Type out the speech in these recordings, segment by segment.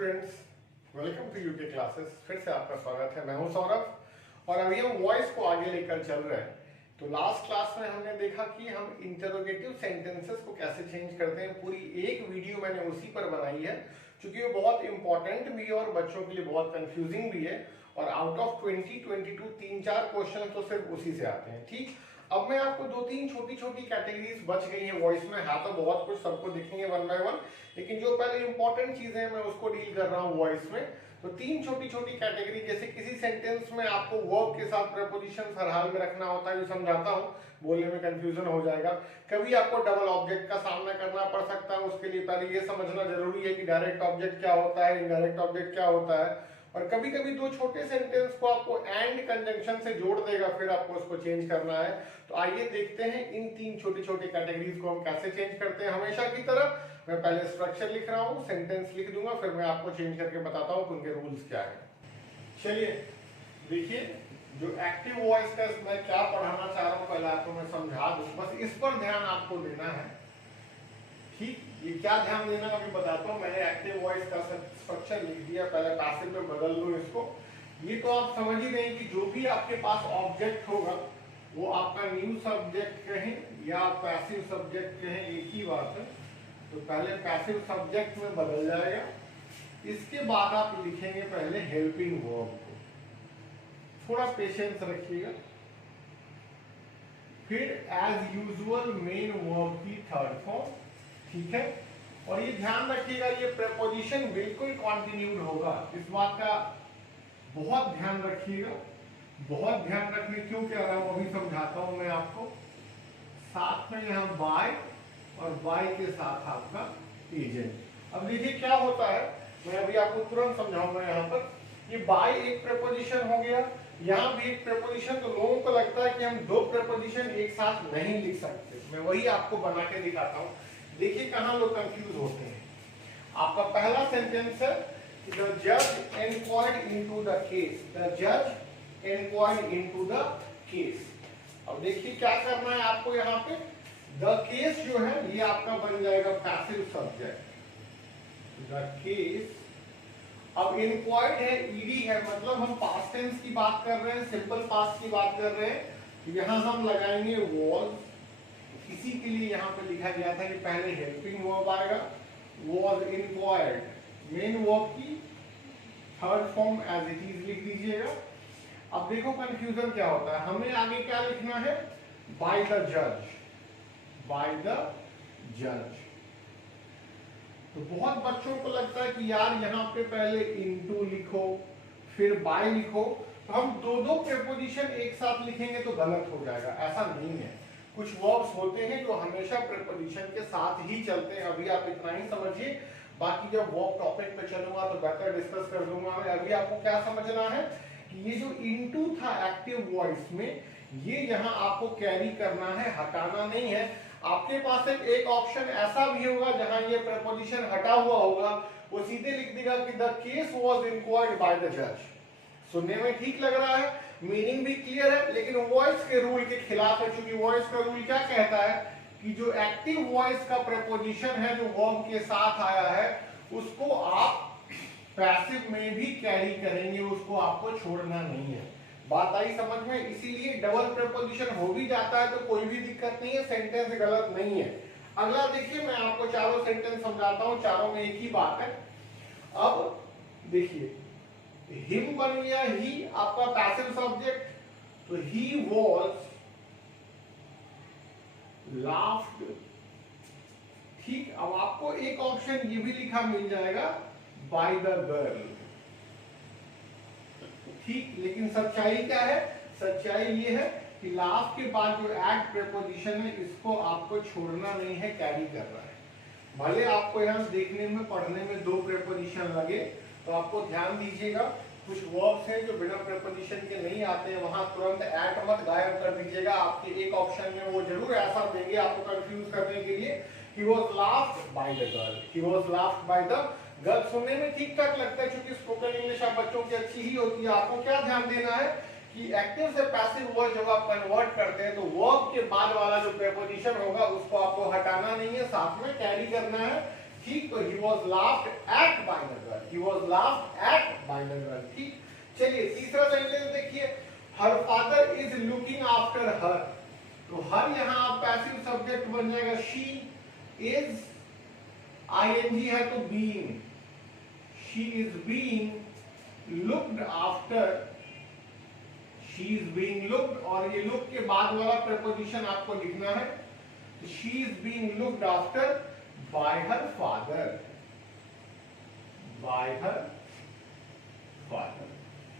Students, welcome to UK classes. फिर से आपका स्वागत है। मैं हूं सौरभ और अभी हम वॉइस को आगे लेकर चल रहे हैं। तो लास्ट क्लास में हमने देखा कि हम इंटरोगेटिव सेंटेंसेस को कैसे चेंज करते हैं। पूरी एक वीडियो मैंने उसी पर बनाई है, क्योंकि वो बहुत इंपॉर्टेंट भी है और बच्चों के लिए बहुत कंफ्यूजिंग भी है। और आउट ऑफ 2022 3-4 क्वेश्चन तो सिर्फ उसी से आते हैं। ठीक, अब मैं आपको 2-3 छोटी छोटी कैटेगरीज बच गई है वॉइस में। हाँ, तो बहुत कुछ सबको दिखेंगे वन बाय वन, लेकिन जो पहले इंपॉर्टेंट चीजें हैं मैं उसको डील कर रहा हूँ वॉइस में। तो 3 छोटी छोटी कैटेगरी, जैसे किसी सेंटेंस में आपको वर्ब के साथ प्रीपोजिशन हर हाल में रखना होता है, जो समझाता हूँ, बोलने में कंफ्यूजन हो जाएगा। कभी आपको डबल ऑब्जेक्ट का सामना करना पड़ सकता है, उसके लिए पहले ये समझना जरूरी है कि डायरेक्ट ऑब्जेक्ट क्या होता है, इनडायरेक्ट ऑब्जेक्ट क्या होता है। और कभी कभी दो छोटे सेंटेंस को आपको एंड कंजंक्शन से जोड़ देगा, फिर आपको उसको चेंज करना है। तो आइए देखते हैं इन 3 छोटी छोटी कैटेगरीज को हम कैसे चेंज करते हैं। हमेशा की तरह मैं पहले स्ट्रक्चर लिख रहा हूँ, सेंटेंस लिख दूंगा, फिर मैं आपको चेंज करके बताता हूँ कि उनके रूल्स क्या है। चलिए देखिए, जो एक्टिव वॉइस का मैं क्या पढ़ाना चाह रहा हूँ पहले आपको मैं समझा दूं, बस इस पर ध्यान आपको देना है। ठीक, ये क्या ध्यान देना अभी बताता हूँ। मैंने एक्टिव वॉइस का स्ट्रक्चर लिख दिया, पहले पैसिव में बदल दूं इसको। ये तो आप समझ ही रहे हैं कि जो भी आपके पास ऑब्जेक्ट होगा वो आपका न्यू सब्जेक्ट कहें या पैसिव सब्जेक्ट कहें, एक ही बात है। तो पहले पैसिव सब्जेक्ट में बदल जाएगा, इसके बाद आप लिखेंगे पहले हेल्पिंग वर्ब को। थोड़ा पेशेंस रखिएगा। फिर एज यूजुअल मेन वर्ब की थर्ड फॉर्म, ठीक है। और ये ध्यान रखिएगा, ये प्रीपोजिशन बिल्कुल कॉन्टिन्यूड होगा, इस बात का बहुत ध्यान रखिएगा। बहुत ध्यान रखने क्यों कह रहा हूं अभी समझाता हूं मैं आपको। साथ में यहां बाय और बाय के साथ आपका एजेंट। अब देखिए क्या होता है, मैं अभी आपको तुरंत समझाऊंगा। यहाँ पर ये बाय एक प्रीपोजिशन हो गया, यहाँ भी एक प्रीपोजिशन। तो लोगों को लगता है कि हम 2 प्रीपोजिशन एक साथ नहीं लिख सकते। मैं वही आपको बना के दिखाता हूँ। देखिए कहाँ लोग कंफ्यूज होते हैं। आपका पहला सेंटेंस है कि द जज inquired into the case. The जज इंक्वायर्ड इनटू द केस। अब देखिए क्या करना है आपको यहाँ पे। द केस जो है ये आपका बन जाएगा पैसिव सब्जेक्ट, द केस। अब इंक्वायर्ड है, ईडी है, मतलब हम पास्ट टेंस की बात कर रहे हैं, सिंपल पास्ट की बात कर रहे हैं। यहाँ हम लगाएंगे वॉज। इसी के लिए यहाँ पे लिखा गया था कि पहले हेल्पिंग वर्ब आएगा, वॉज इंक्वायर्ड, मेन वर्ब की third form as it is लिख दीजिएगा। अब देखो कंफ्यूजन क्या होता है, हमें आगे क्या लिखना है, बाय द जज, बाय द जज। तो बहुत बच्चों को लगता है कि यार यहाँ पे पहले इनटू लिखो फिर बाय लिखो, तो हम 2 प्रीपोजिशन एक साथ लिखेंगे तो गलत हो जाएगा। ऐसा नहीं है। कुछ वर्ब्स होते हैं जो हमेशा प्रीपोजिशन के साथ ही चलते हैं। अभी आप इतना ही समझिए, बाकी जब वर्ब टॉपिक पे चलूंगा तो बेहतर डिस्कस कर दूंगा मैं। अभी आपको क्या समझना है कि ये जो इनटू था एक्टिव वॉइस में, ये यहाँ आपको कैरी करना है, हटाना नहीं है। आपके पास एक ऑप्शन ऐसा भी होगा जहां ये प्रीपोजिशन हटा हुआ होगा, वो सीधे लिख देगा कि the case was inquired by the जज। सुनने में ठीक लग रहा है, मीनिंग भी क्लियर है, लेकिन वॉइस के रूल के खिलाफ है। क्योंकि वॉइस का रूल क्या कहता है कि जो एक्टिव वॉइस का प्रीपोजिशन है जो वर्ब के साथ आया है, उसको आप पैसिव में भी कैरी करेंगे, उसको आपको छोड़ना नहीं है। बात आई समझ में? इसीलिए डबल प्रीपोजिशन हो भी जाता है तो कोई भी दिक्कत नहीं है, सेंटेंस गलत नहीं है। अगला देखिए, मैं आपको चारों सेंटेंस समझाता हूं, चारों में एक ही बात है। अब देखिए, हिम बन गया ही आपका पैसिव सब्जेक्ट, तो ही वॉज लाफ्ड। ठीक, अब आपको एक ऑप्शन ये भी लिखा मिल जाएगा, बाय द गर्ल। ठीक, लेकिन सच्चाई क्या है? सच्चाई ये है कि लाफ के बाद जो एड प्रीपोजिशन है इसको आपको छोड़ना नहीं है, कैरी करना है। भले आपको यहाँ देखने में पढ़ने में 2 प्रीपोजिशन लगे, तो आपको ध्यान दीजिएगा कुछ वर्ब्स हैं जो बिना प्रीपोजिशन के नहीं आते हैं, वहां तुरंत ऐड मत गायब कर दीजिएगा। आपके एक ऑप्शन में वो जरूर ऐसा देंगे आपको कंफ्यूज करने के लिए, he was laughed by the girl, he was laughed by the girl. सुनने में ठीक ठाक लगता है, क्योंकि स्पोकन इंग्लिश आप बच्चों की अच्छी ही होती है। आपको क्या ध्यान देना है कि एक्टिव से पैसिव वर्ब जब आप कन्वर्ट करते हैं तो वर्ब के बाद वाला जो प्रीपोजिशन होगा उसको आपको हटाना नहीं है, साथ में कैरी करना है। ठीक, तो he was laughed at by the girl, he was laughed at by the girl. ठीक, चलिए तीसरा सेंटेंस देखिए, her father is looking after her. तो हर यहाँ पैसिव सब्जेक्ट बन जाएगा, she is, ing है तो being, she is being looked after, she is being looked, और ये look के बाद वाला preposition आपको लिखना है, she is being looked after by her father, by her father.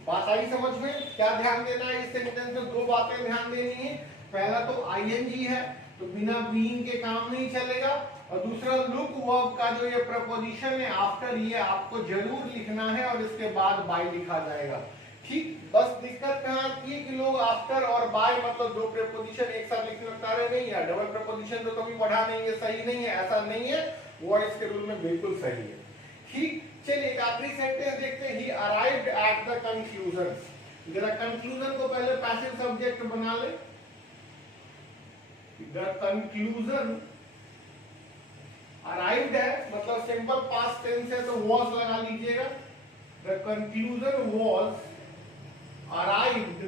बात आई समझ में? क्या ध्यान देना है इस सेंटेंस में? दो बातें ध्यान देनी है, पहला तो ing है तो बिना being के काम नहीं चलेगा, और दूसरा look वर्ब का जो ये प्रपोजिशन है आफ्टर, ये आपको जरूर लिखना है और इसके बाद by लिखा जाएगा। ठीक, बस दिक्कत कहाँ आती है कि लोग आफ्टर और बाय मतलब दो प्रीपोजिशन एक साथ लिखने लगता है, नहीं है डबल प्रीपोजिशन तो कभी पढ़ा नहीं है, सही नहीं है, ऐसा नहीं है, वॉइस के रूल में बिल्कुल सही है। ठीक, चलिए एक आखिरी सेंटेंस देखते हैं, ही अराइव्ड एट द कंक्लूजन। जरा कंक्लूजन को पहले पैसिव सब्जेक्ट बना ले, द कंक्लूजन, अराइव्ड है मतलब सिंपल पास्ट टेंस है तो वॉज लगा लीजिएगा, द कंक्लूजन वॉज अराइव्ड।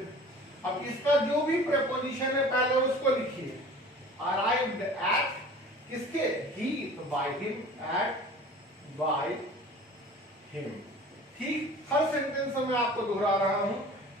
अब इसका जो भी प्रीपोजिशन है पहले उसको लिखिए, अराइव्ड एट किसके, ही, तो by him, ate by him. ठीक, हर सेंटेंस में आपको दोहरा रहा हूं,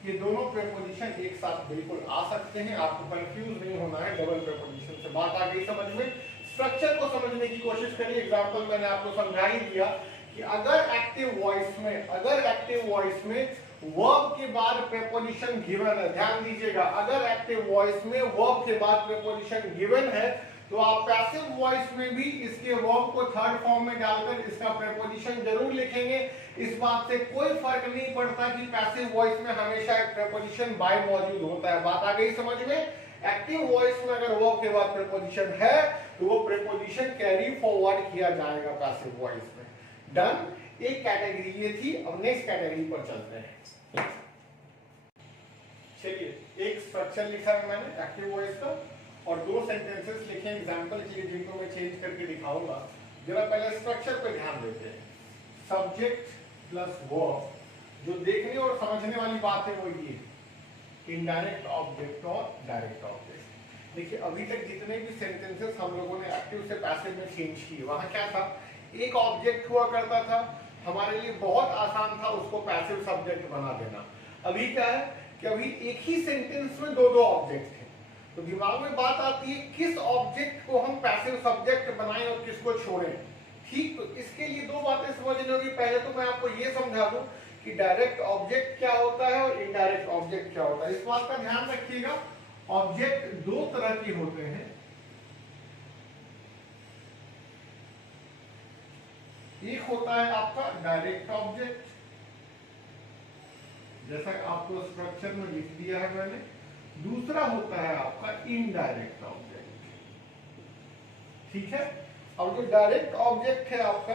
ये दोनों प्रीपोजिशन एक साथ बिल्कुल आ सकते हैं, आपको कंफ्यूज नहीं होना है डबल प्रीपोजिशन से। बात आ गई समझ में? स्ट्रक्चर को समझने की कोशिश करिए। एग्जांपल मैंने आपको समझा ही दिया कि अगर एक्टिव वॉइस में वर्ब के बाद प्रीपोजिशन गिवन है, ध्यान दीजिएगा, अगर एक्टिव वॉइस में वर्ब के बाद प्रीपोजिशन गिवन है तो आप पैसिव वॉइस में भी इसके वर्ब को थर्ड फॉर्म में डालकर इसका प्रीपोजिशन जरूर लिखेंगे। इस बात से कोई फर्क नहीं पड़ता कि पैसिव वॉइस में हमेशा एक प्रीपोजिशन बाय मौजूद होता है। बात आ गई समझ में? एक्टिव वॉइस में अगर वर्ब के बाद प्रीपोजिशन है तो वो प्रीपोजिशन कैरी फॉरवर्ड किया जाएगा पैसिव वॉइस में। डन, एक कैटेगरी ये थी। अब नेक्स्ट कैटेगरी पर चलते हैं। चलिए एक स्ट्रक्चर लिखा है मैंने एक्टिव वॉइस का और दो सेंटेंसेस लिखे एग्जांपल के लिए जिनको मैं चेंज करके दिखाऊंगा। जरा पहले स्ट्रक्चर पे ध्यान देते हैं। सब्जेक्ट प्लस वर्ब, जो देखने और समझने वाली बात है वो ये इनडायरेक्ट ऑब्जेक्ट और डायरेक्ट ऑब्जेक्ट। देखिए अभी तक जितने भी सेंटेंसेस हम लोगों ने एक्टिव से पैसिव में चेंज किए, वहां क्या था, एक ऑब्जेक्ट हुआ करता था, हमारे लिए बहुत आसान था उसको पैसिव सब्जेक्ट बना देना। अभी क्या है कि अभी एक ही सेंटेंस में दो दो ऑब्जेक्ट हैं, तो दिमाग में बात आती है किस ऑब्जेक्ट को हम पैसिव सब्जेक्ट बनाएं और किसको छोड़ें। ठीक, तो इसके लिए दो बातें समझनी होगी। पहले तो मैं आपको ये समझा दूं कि डायरेक्ट ऑब्जेक्ट क्या होता है और इनडायरेक्ट ऑब्जेक्ट क्या होता है। इस बात का ध्यान रखिएगा, ऑब्जेक्ट दो तरह के होते हैं। एक होता है आपका डायरेक्ट ऑब्जेक्ट, जैसा आपको स्ट्रक्चर में लिख दिया है मैंने। दूसरा होता है आपका इनडायरेक्ट ऑब्जेक्ट। ठीक है, अब जो डायरेक्ट ऑब्जेक्ट है आपका,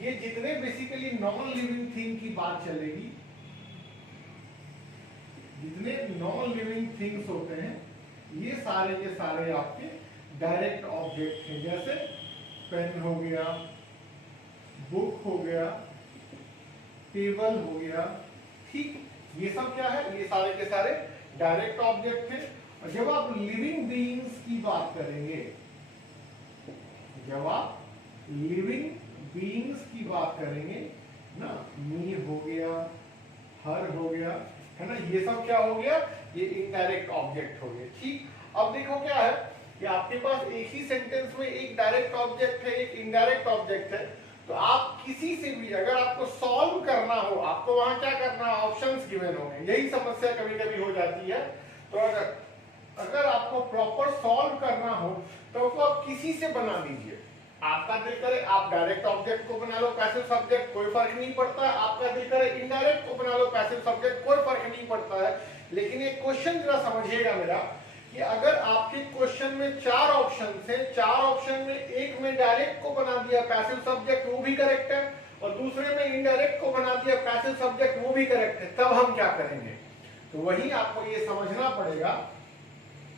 ये जितने बेसिकली नॉन लिविंग थिंग की बात चलेगी, जितने नॉन लिविंग थिंग्स होते हैं ये सारे के सारे आपके डायरेक्ट ऑब्जेक्ट हैं। जैसे पेन हो गया, बुक हो गया, टेबल हो गया। ठीक, ये सब क्या है, ये सारे के सारे डायरेक्ट ऑब्जेक्ट है। और जब आप लिविंग बीइंग्स की बात करेंगे, जब आप लिविंग बीइंग्स की बात करेंगे ना, मी हो गया, हर हो गया, है ना, ये सब क्या हो गया, ये इनडायरेक्ट ऑब्जेक्ट हो गए। ठीक, अब देखो क्या है कि आपके पास एक ही सेंटेंस में एक डायरेक्ट ऑब्जेक्ट है, एक इनडायरेक्ट ऑब्जेक्ट है। तो आप किसी से भी अगर आपको सॉल्व करना हो, आपको वहां क्या करना है, ऑप्शंस गिवन होंगे। यही समस्या कभी कभी हो जाती है। तो अगर आपको प्रॉपर सॉल्व करना हो तो उसको आप किसी से बना दीजिए। आपका दिल करे आप डायरेक्ट ऑब्जेक्ट को बना लो पैसिव सब्जेक्ट, कोई फर्क नहीं पड़ता है। आपका दिल करे इनडायरेक्ट को बना लो पैसिव सब्जेक्ट, कोई फर्क नहीं पड़ता है। लेकिन एक क्वेश्चन जरा समझिएगा मेरा कि अगर आपके क्वेश्चन में चार ऑप्शन है, चार ऑप्शन में एक में डायरेक्ट को बना दिया पैसिव सब्जेक्ट, वो भी करेक्ट है, और दूसरे में इनडायरेक्ट को बना दिया पैसिव सब्जेक्ट, वो भी करेक्ट है, तब हम क्या करेंगे। तो वही आपको ये समझना पड़ेगा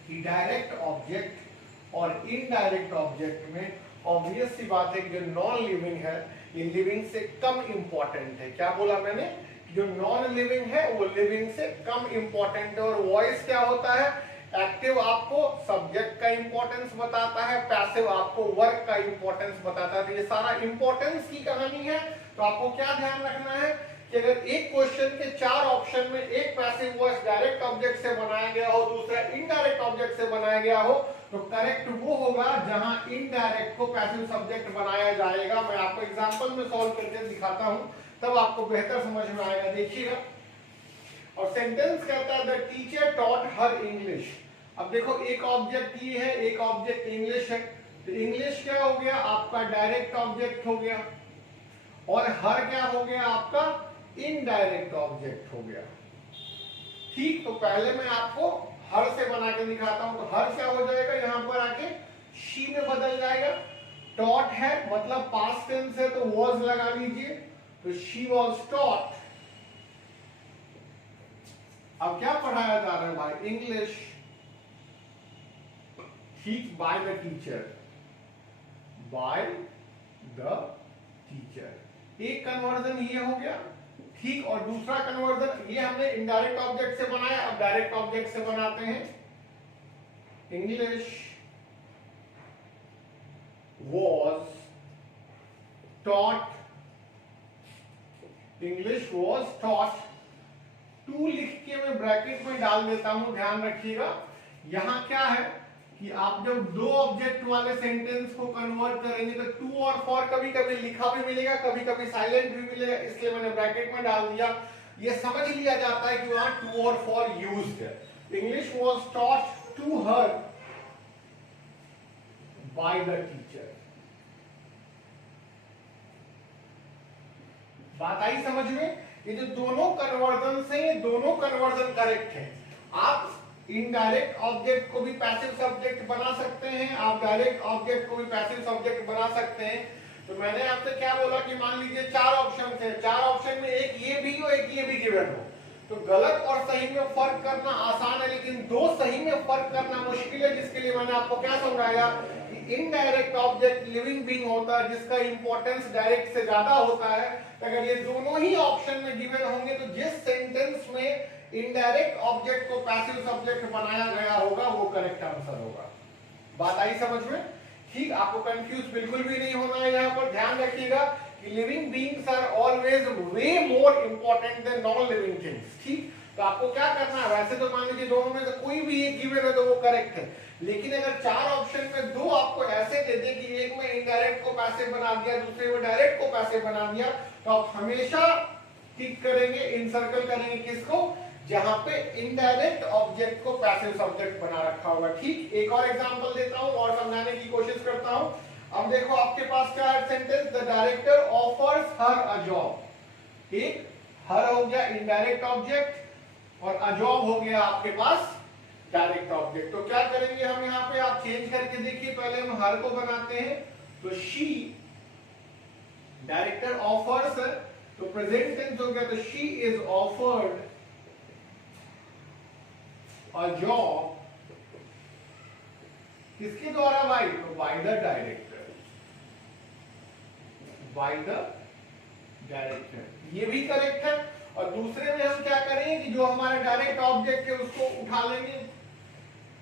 कि डायरेक्ट ऑब्जेक्ट और इनडायरेक्ट ऑब्जेक्ट में ऑब्वियस सी बात है कि जो नॉन लिविंग है ये लिविंग से कम इंपॉर्टेंट है। क्या बोला मैंने? जो नॉन लिविंग है वो लिविंग से कम इंपॉर्टेंट है। और वॉइस क्या होता है? एक्टिव आपको सब्जेक्ट का इंपॉर्टेंस बताता है, पैसिव आपको वर्क का इंपॉर्टेंस बताता है। तो ये सारा इंपॉर्टेंस की कहानी है। तो आपको क्या ध्यान रखना है कि अगर एक क्वेश्चन के 4 ऑप्शन में एक पैसिव वॉइस डायरेक्ट ऑब्जेक्ट से बनाया गया हो, दूसरा इनडायरेक्ट ऑब्जेक्ट से बनाया गया हो, तो करेक्ट वो होगा जहां इनडायरेक्ट को पैसिव सब्जेक्ट बनाया जाएगा। मैं आपको एग्जांपल में सॉल्व करके दिखाता हूं, तब आपको बेहतर समझ में आएगा। देखिएगा, और सेंटेंस कहता है the teacher taught her English. अब देखो, एक ऑब्जेक्ट ये है, एक ऑब्जेक्ट इंग्लिश है। तो इंग्लिश क्या हो गया? आपका डायरेक्ट ऑब्जेक्ट हो गया, और हर क्या हो गया? आपका इनडायरेक्ट ऑब्जेक्ट हो गया। ठीक, तो पहले मैं आपको हर से बना के दिखाता हूं। तो हर क्या हो जाएगा? यहां पर आके शी में बदल जाएगा। टॉट है मतलब पास्ट टेंस है, तो वॉज लगा लीजिए, तो शी वॉज टॉट। अब क्या पढ़ाया जा रहा है भाई? इंग्लिश। ठीक, bye the teacher, bye the teacher. एक कन्वर्जन ये हो गया। ठीक, और दूसरा कन्वर्जन ये हमने इनडायरेक्ट ऑब्जेक्ट से बनाया, अब डायरेक्ट ऑब्जेक्ट से बनाते हैं। English was taught, English was taught. To लिख के मैं ब्रैकेट में डाल देता हूं, ध्यान रखिएगा। यहां क्या है कि आप जब दो ऑब्जेक्ट वाले सेंटेंस को कन्वर्ट करेंगे तो टू और फॉर कभी कभी लिखा भी मिलेगा, कभी कभी साइलेंट भी मिलेगा, इसलिए मैंने ब्रैकेट में डाल दिया। ये समझ लिया जाता है कि वहां टू और फॉर यूज्ड है। English was taught to her by the teacher. बात आई समझ में? ये जो दोनों कन्वर्जन है, ये दोनों कन्वर्जन करेक्ट है। आप इनडायरेक्ट ऑब्जेक्ट को भी पैसिव सब्जेक्ट बना सकते हैं, आप डायरेक्ट ऑब्जेक्ट को भी पैसिव सब्जेक्ट बना सकते हैं। तो मैंने आपसे क्या बोला कि मान लीजिए 4 ऑप्शन थे, 4 ऑप्शन में एक ये भी हो, एक ये भी गिवन हो, तो गलत और सही में फर्क करना आसान है, लेकिन दो सही में फर्क करना मुश्किल है। जिसके लिए मैंने आपको क्या समझाया कि इनडायरेक्ट ऑब्जेक्ट लिविंग बीइंग होता है, जिसका इंपॉर्टेंस डायरेक्ट से ज्यादा होता है। अगर ये दोनों ही ऑप्शन में गिवन होंगे तो जिस सेंटेंस में इनडायरेक्ट ऑब्जेक्ट को पैसिव सब्जेक्ट बनाया गया होगा वो करेक्ट आंसर होगा। बात आई समझ में? ठीक, आपको कंफ्यूज बिल्कुल भी नहीं होना है। यहाँ पर ध्यान रखिएगा कि living beings are always way more important than non living things. ठीक, तो आपको क्या करना है? वैसे तो मान लीजिए दोनों में से कोई भी एक गिवन है तो वो करेक्ट है, लेकिन अगर 4 ऑप्शन में 2 आपको ऐसे दे दे कि एक में इनडायरेक्ट को पैसिव बना दिया, दूसरे में डायरेक्ट को पैसिव बना दिया, तो आप हमेशा टिक करेंगे, इनसर्कल करेंगे किसको? जहां पे इनडायरेक्ट ऑब्जेक्ट को पैसिव सब्जेक्ट बना रखा होगा। ठीक, एक और एग्जांपल देता हूं और समझाने की कोशिश करता हूं। अब देखो आपके पास क्या है sentence? The director offers her a job. एक हर हो गया इनडायरेक्ट ऑब्जेक्ट और अ जॉब हो गया आपके पास डायरेक्ट ऑब्जेक्ट। तो क्या करेंगे हम यहाँ पे? आप चेंज करके देखिए, पहले हम हर को बनाते हैं, तो शी डायरेक्टर ऑफर्स, तो प्रेजेंट टेंस हो गया, तो she is offered a job। किसके द्वारा भाई? तो by the director, by the director. ये भी करेक्ट है। और दूसरे में हम क्या करेंगे कि जो हमारा डायरेक्ट ऑब्जेक्ट है उसको उठा लेंगे।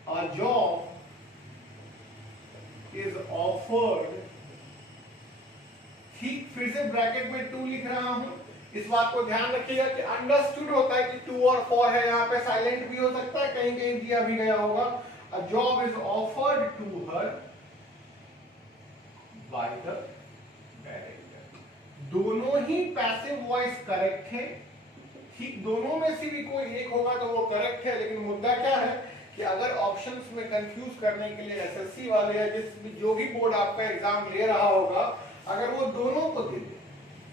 a job is offered। ठीक, फिर से ब्रैकेट में 2 लिख रहा हूं। इस बात को ध्यान रखिएगा कि अंडरस्टूड होता है कि 2 और 4 है, यहाँ पे साइलेंट भी हो सकता है, कहीं कहीं दिया भी गया होगा। A job is offered to her by the director। दोनों ही पैसिव वॉइस करेक्ट है। ठीक, दोनों में से भी कोई एक होगा तो वो करेक्ट है, लेकिन मुद्दा क्या है कि अगर ऑप्शंस में कंफ्यूज करने के लिए एसएससी वाले या जो भी बोर्ड आपका एग्जाम ले रहा होगा, अगर वो दोनों को दे दे,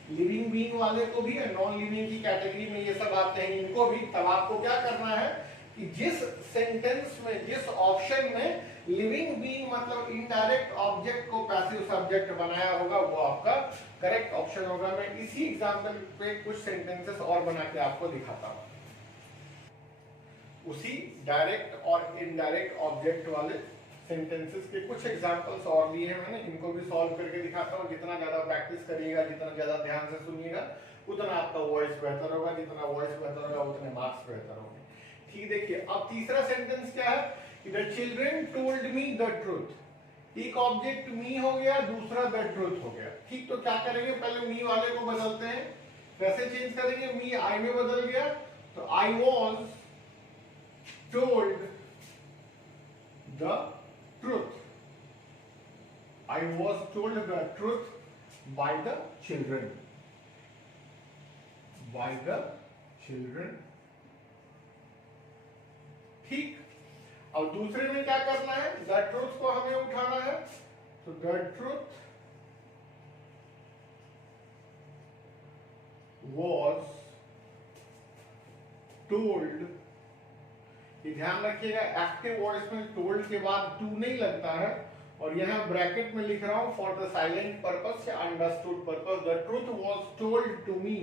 लिविंग बीइंग वाले को भी और नॉन लिविंग की कैटेगरी में ये सब आते हैं इनको भी, तब आपको क्या करना है कि जिस सेंटेंस में, जिस ऑप्शन में लिविंग बीइंग मतलब इनडायरेक्ट ऑब्जेक्ट को पैसिव सब्जेक्ट बनाया होगा वो आपका करेक्ट ऑप्शन होगा। मैं इसी एग्जांपल पे कुछ सेंटेंसेस और बना के आपको दिखाता हूं, उसी डायरेक्ट और इनडायरेक्ट ऑब्जेक्ट वाले सेंटेंसेस के कुछ एग्जांपल्स और लिए हैं मैंने, इनको भी सॉल्व करके दिखाता हूँ। जितना ज्यादा प्रैक्टिस करिएगा, जितना ज्यादा ध्यान से सुनिएगा, उतना आपका वॉइस बेहतर होगा, जितना वॉइस बेहतर होगा उतने मार्क्स बेहतर होंगे। ठीक, देखिए अब तीसरा सेंटेंस क्या है कि the children told me the truth. एक ऑब्जेक्ट मी हो गया, दूसरा द ट्रूथ हो गया। ठीक, तो क्या करेंगे, पहले मी वाले को बदलते हैं। कैसे चेंज करेंगे, मी आई में बदल गया, तो I was told the truth. I was told the truth by the children. By the children. ठीक, अब दूसरे में क्या करना है, the truth को हमें उठाना है, तो the truth was told। ये ध्यान रखिएगा, एक्टिव वॉइस में टोल्ड के बाद टू नहीं लगता है, और यहां ब्रैकेट में लिख रहा हूं फॉर द साइलेंट पर्पस या understood purpose. The truth was told to me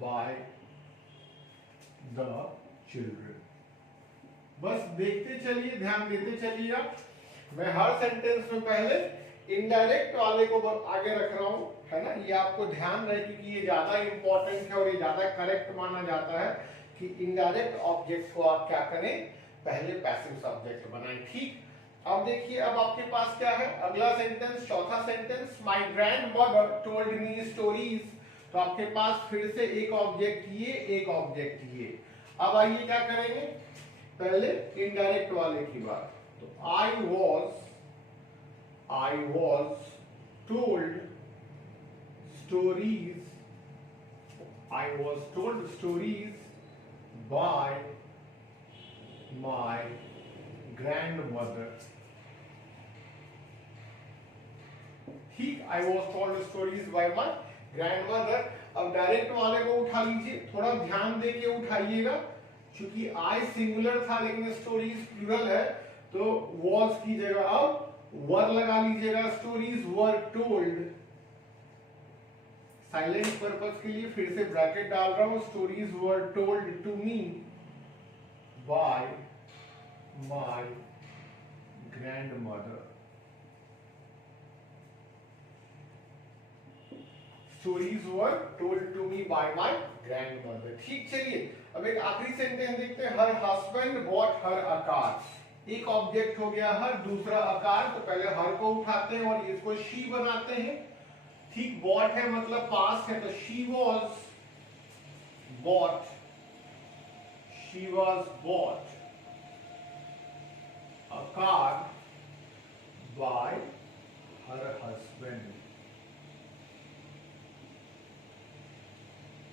by the children. बस देखते चलिए, ध्यान देते चलिएगा। मैं हर सेंटेंस में पहले इनडायरेक्ट वाले को आगे रख रहा हूं, है ना। ये आपको ध्यान रहे कि ये ज्यादा इंपॉर्टेंट है और ये ज्यादा करेक्ट माना जाता है कि इनडायरेक्ट ऑब्जेक्ट को आप क्या करें, पहले पैसिव सब्जेक्ट बनाएं। ठीक, अब देखिए, अब आपके पास क्या है अगला सेंटेंस, चौथा sentence, my grandmother told me stories. तो आपके पास फिर से एक ऑब्जेक्ट ये, एक ऑब्जेक्ट ये। अब आइए क्या करेंगे, पहले इनडायरेक्ट वाले की बात। तो I was told stories, I was told stories bye my grandmother। ठीक, I was told stories by my grandmother। अब डायरेक्ट वाले को उठा लीजिए, थोड़ा ध्यान दे के उठाइएगा, क्योंकि I सिंगुलर था लेकिन स्टोरीज प्लूरल है, तो was की जगह अब वर लगा लीजिएगा। Stories were told, silent purpose के लिए फिर से ब्रैकेट डाल रहा हूं, stories were told to me by my grandmother। Stories were told to me by my grandmother। ठीक, चलिए अब एक आखिरी सेंटेंस देखते हैं। Her husband bought her a car। एक ऑब्जेक्ट हो गया हर, दूसरा आकार, तो पहले हर को उठाते हैं और इसको she बनाते हैं। ठीक, bought है मतलब पास्ट है, तो she was bought, she was bought a car by her husband।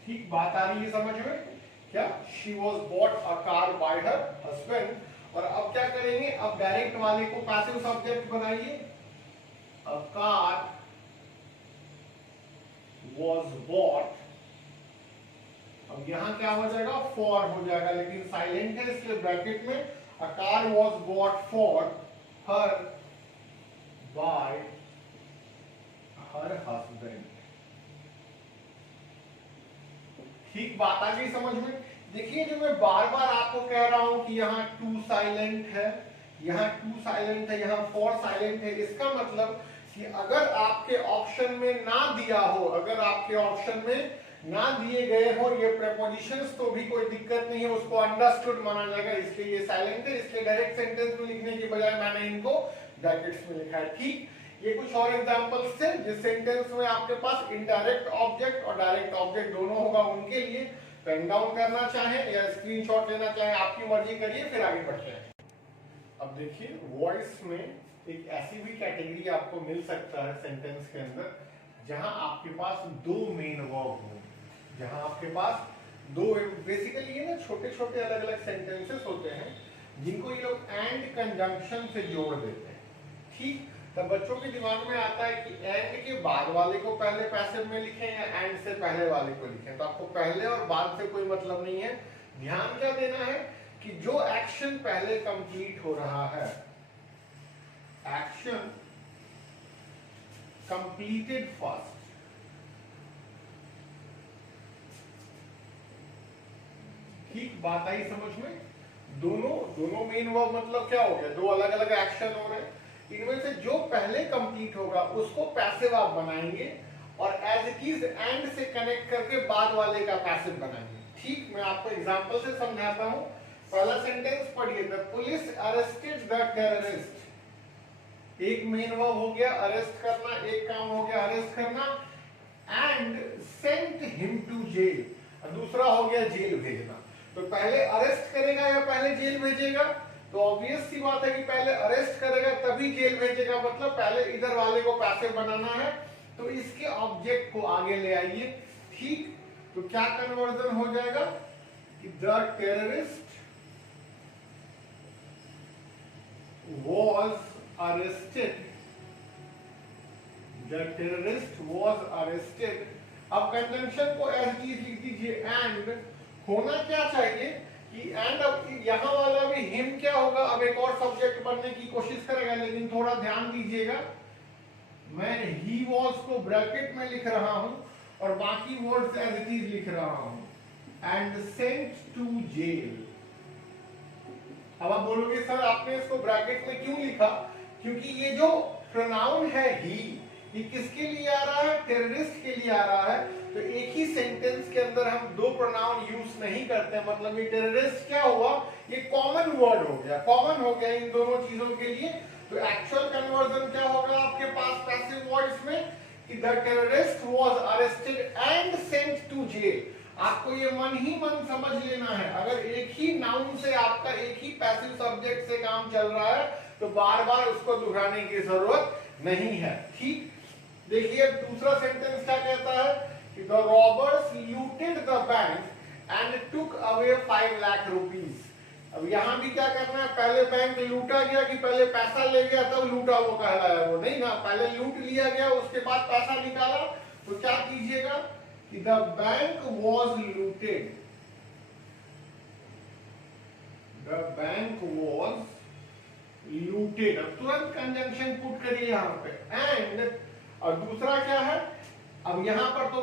ठीक, बात आ रही है समझ में क्या, she was bought a car by her husband। और अब क्या करेंगे, अब डायरेक्ट वाले को पैसिव सब्जेक्ट बनाइए। a car was bought, अब यहां क्या हो जाएगा, फॉर हो जाएगा, लेकिन साइलेंट है इसलिए ब्रैकेट में a car was bought for her by her husband। ठीक, बात आ गई समझ में। देखिए, जो मैं बार बार आपको कह रहा हूं कि यहाँ टू साइलेंट है, यहाँ टू साइलेंट है, यहाँ फोर साइलेंट है, इसका मतलब कि अगर आपके ऑप्शन में ना दिया हो, अगर आपके ऑप्शन में ना दिए गए हो ये प्रेपोजिशंस, तो भी कोई दिक्कत नहीं है, उसको अंडरस्टूड माना जाएगा। इसलिए ये साइलेंट है, इसलिए डायरेक्ट सेंटेंस में लिखने की बजाय मैंने इनको ब्रैकेट्स में लिखा है। ठीक, ये कुछ और एग्जांपल्स थे जिस सेंटेंस में आपके पास इनडायरेक्ट ऑब्जेक्ट और डायरेक्ट ऑब्जेक्ट दोनों होगा। उनके लिए पेन डाउन करना चाहें या स्क्रीनशॉट लेना चाहें, आपकी मर्जी करिए, फिर आगे बढ़ते हैं। अब देखिए, वॉइस में एक ऐसी भी कैटेगरी आपको मिल सकता है सेंटेंस के अंदर जहां आपके पास दो मेन वर्ब हो, जहां आपके पास दो, बेसिकली ये ना छोटे छोटे अलग अलग सेंटेंसेस होते हैं जिनको ये लोग एंड कंजंक्शन से जोड़ देते हैं। ठीक, तब बच्चों के दिमाग में आता है कि एंड के बाद वाले को पहले पैसिव में लिखें या एंड से पहले वाले को लिखें। तो आपको पहले और बाद से कोई मतलब नहीं है, ध्यान क्या देना है कि जो एक्शन पहले कंप्लीट हो रहा है, एक्शन कंप्लीटेड फर्स्ट, ठीक, बात आई समझ में। दोनों मेन वर्ब मतलब क्या हो गया, दो अलग अलग एक्शन हो रहे हैं, इनमें से जो पहले कंप्लीट होगा उसको पैसिव आप बनाएंगे और एज इट इज एंड से कनेक्ट करके बाद वाले का पैसिव बनाएंगे। ठीक, मैं आपको एग्जांपल से समझाता हूं। पहला सेंटेंस पढ़िए, the police arrested the terrorist. एक मेन वर्ब हो गया अरेस्ट करना, एक काम हो गया अरेस्ट करना, and sent him to jail, दूसरा हो गया जेल भेजना। तो पहले अरेस्ट करेगा या पहले जेल भेजेगा? तो ऑब्वियस सी बात है कि पहले अरेस्ट करेगा तभी जेल भेजेगा, मतलब पहले इधर वाले को पैसिव बनाना है, तो इसके ऑब्जेक्ट को आगे ले आइए। ठीक, तो क्या कन्वर्जन हो जाएगा कि the terrorist was arrested, the terrorist was arrested। अब कंजंक्शन को एज चीज लिख दीजिए, एंड होना क्या चाहिए कि एंड, अब यहां वाला भी हिम क्या होगा, अब एक और सब्जेक्ट बनने की कोशिश करेगा, लेकिन थोड़ा ध्यान दीजिएगा, मैं ही वॉज को ब्रैकेट में लिख रहा हूं और बाकी वर्ड्स एज इट इज लिख रहा हूं, एंड सेंट टू जेल। अब आप बोलोगे सर आपने इसको ब्रैकेट में क्यों लिखा? क्योंकि ये जो प्रोनाउन है ही, ये किसके लिए आ रहा है? टेररिस्ट के लिए आ रहा है। तो एक ही सेंटेंस के अंदर हम दो प्रोनाउन यूज नहीं करते, मतलब ये टेररिस्ट क्या हुआ, ये कॉमन वर्ड हो गया, कॉमन हो गया इन दोनों चीजों के लिए। तो एक्चुअल कन्वर्जन क्या होगा आपके पास पैसिव वॉइस में कि the terrorist was arrested and sent to jail. आपको ये मन ही मन समझ लेना है, अगर एक ही नाउन से आपका एक ही पैसिव सब्जेक्ट से काम चल रहा है तो बार बार उसको दोहराने की जरूरत नहीं है। ठीक, देखिए दूसरा सेंटेंस क्या कहता है कि the robbers looted the bank and took away 5 lakh rupees. अब यहां भी क्या करना है, पहले बैंक लूटा गया कि पहले पैसा ले गया तब लूटा वो कहलाया? वो नहीं ना, पहले लूट लिया गया उसके बाद पैसा निकाला। तो क्या कीजिएगा कि the bank was looted, the bank was looted. अब तुरंत कंजंक्शन पुट करिए यहां पे, एंड, और दूसरा क्या है, अब यहां पर तो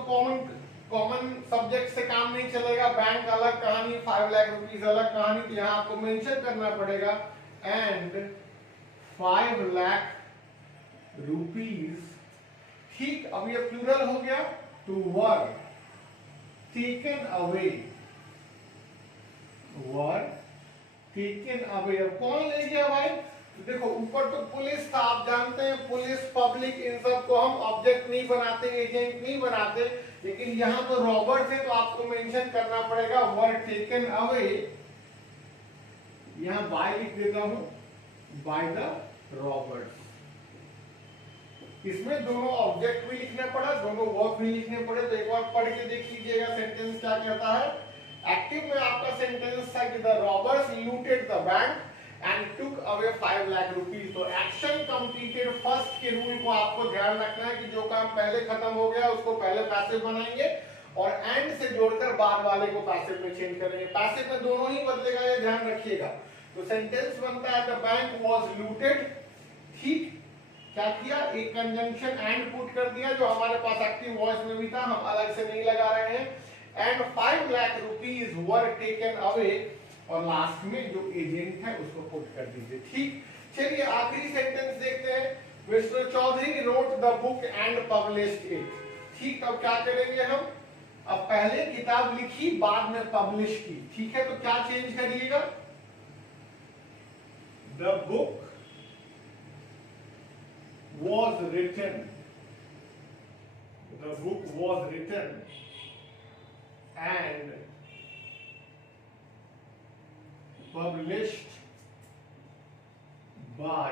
कॉमन सब्जेक्ट से काम नहीं चलेगा, बैंक अलग कहानी, 5 लाख रुपीस अलग कहानी, तो यहां आपको मेंशन करना पड़ेगा एंड 5 लाख रुपीस। ठीक, अब ये प्लूरल हो गया, to were taken away, were taken away। अब कौन ले गया भाई? देखो ऊपर तो पुलिस था, आप जानते हैं पुलिस पब्लिक इन सब को हम ऑब्जेक्ट नहीं बनाते, एजेंट नहीं बनाते, लेकिन यहां तो रॉबर्ट है तो आपको मेंशन करना पड़ेगा वर टेकन अवे। यहां बाय लिख देता हूं, बाय द रॉबर्ट्स। इसमें दोनों ऑब्जेक्ट भी लिखना पड़ा, दोनों वर्ब भी लिखने पड़े। तो एक बार पढ़ के देख लीजिएगा सेंटेंस क्या कहता है। एक्टिव में आपका सेंटेंस था कि the robbers looted the bank and took away 5 lakh rupees. तो एक्शन कंप्लीटेड फर्स्ट के रूल को आपको ध्यान रखना है कि जो काम पहले खत्म हो गया उसको पहले पैसिव बनाएंगे और एंड से जोड़कर बाद वाले को पैसिव में चेंज करेंगे। पैसिव में दोनों ही बदलेगा, ये ध्यान रखिएगा। तो सेंटेंस बनता है द बैंक वाज लूटेड। ठीक, क्या किया, एक कंजंक्शन एंड पुट कर दिया जो हमारे पास एक्टिव वॉइस में भी था, हम अलग से नहीं लगा रहे हैं, and 5 lakh rupees were taken away, और लास्ट में जो एजेंट है उसको पुट कर दीजिए। ठीक, चलिए आखिरी सेंटेंस देखते हैं। Mister Chaudhary wrote the book and published it. ठीक, तो क्या करेंगे हम, अब पहले किताब लिखी बाद में पब्लिश की। ठीक है, तो क्या चेंज करिएगा, the book was written, the book was written and published by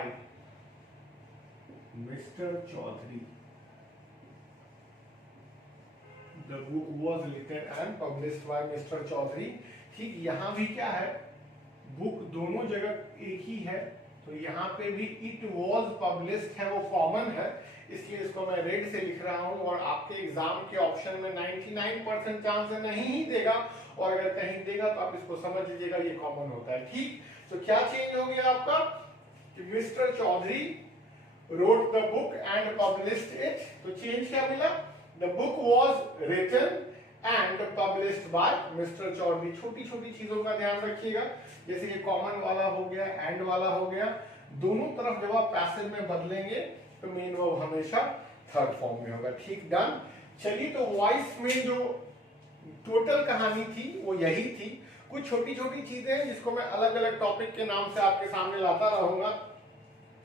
Mr. Chaudhary। The book was written and published by Mr. Chaudhary। ठीक, यहां भी क्या है, बुक दोनों जगह एक ही है, तो यहाँ पे भी इट वॉज पब्लिश्ड है, वो कॉमन है, इसलिए इसको मैं रेड से लिख रहा हूँ। और आपके एग्जाम के ऑप्शन में 99% चांस है नहीं ही देगा, और अगर कहीं देगा तो आप इसको समझ लीजिएगा ये कॉमन होता है। ठीक, तो क्या चेंज हो गया आपका कि mister Chaudhary wrote the book and published it. तो चेंज क्या मिला, the book was written and published by mister Chaudhary. छोटी छोटी चीजों का ध्यान रखिएगा, जैसे ये कॉमन वाला हो गया, एंड वाला हो गया, दोनों तरफ जब आप पैसिव में बदलेंगे तो मेन वर्ब हमेशा थर्ड फॉर्म में होगा। ठीक, डन। चलिए, तो वॉइस में जो टोटल कहानी थी वो यही थी। कुछ छोटी छोटी चीजें हैं जिसको मैं अलग अलग टॉपिक के नाम से आपके सामने लाता रहूंगा।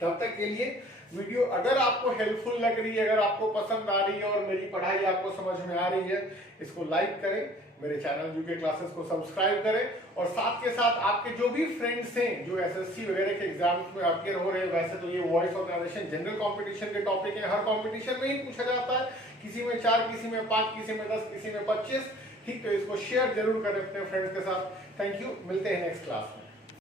तब तक के लिए वीडियो अगर आपको हेल्पफुल लग रही है, अगर आपको पसंद आ रही है और मेरी पढ़ाई आपको समझ में आ रही है, इसको लाइक करें, मेरे चैनल यूके क्लासेस को सब्सक्राइब करें, और साथ के साथ आपके जो भी फ्रेंड्स हैं जो एसएससी वगैरह के एग्जाम्स में अपीयर हो रहे हैं, वैसे तो ये वॉइस और नरेशन जनरल कंपटीशन के टॉपिक है, हर कंपटीशन में ही पूछा जाता है, किसी में 4, किसी में 5, किसी में 10, किसी में 25। ठीक, तो इसको शेयर जरूर करें अपने फ्रेंड्स के साथ। थैंक यू, मिलते हैं नेक्स्ट क्लास में।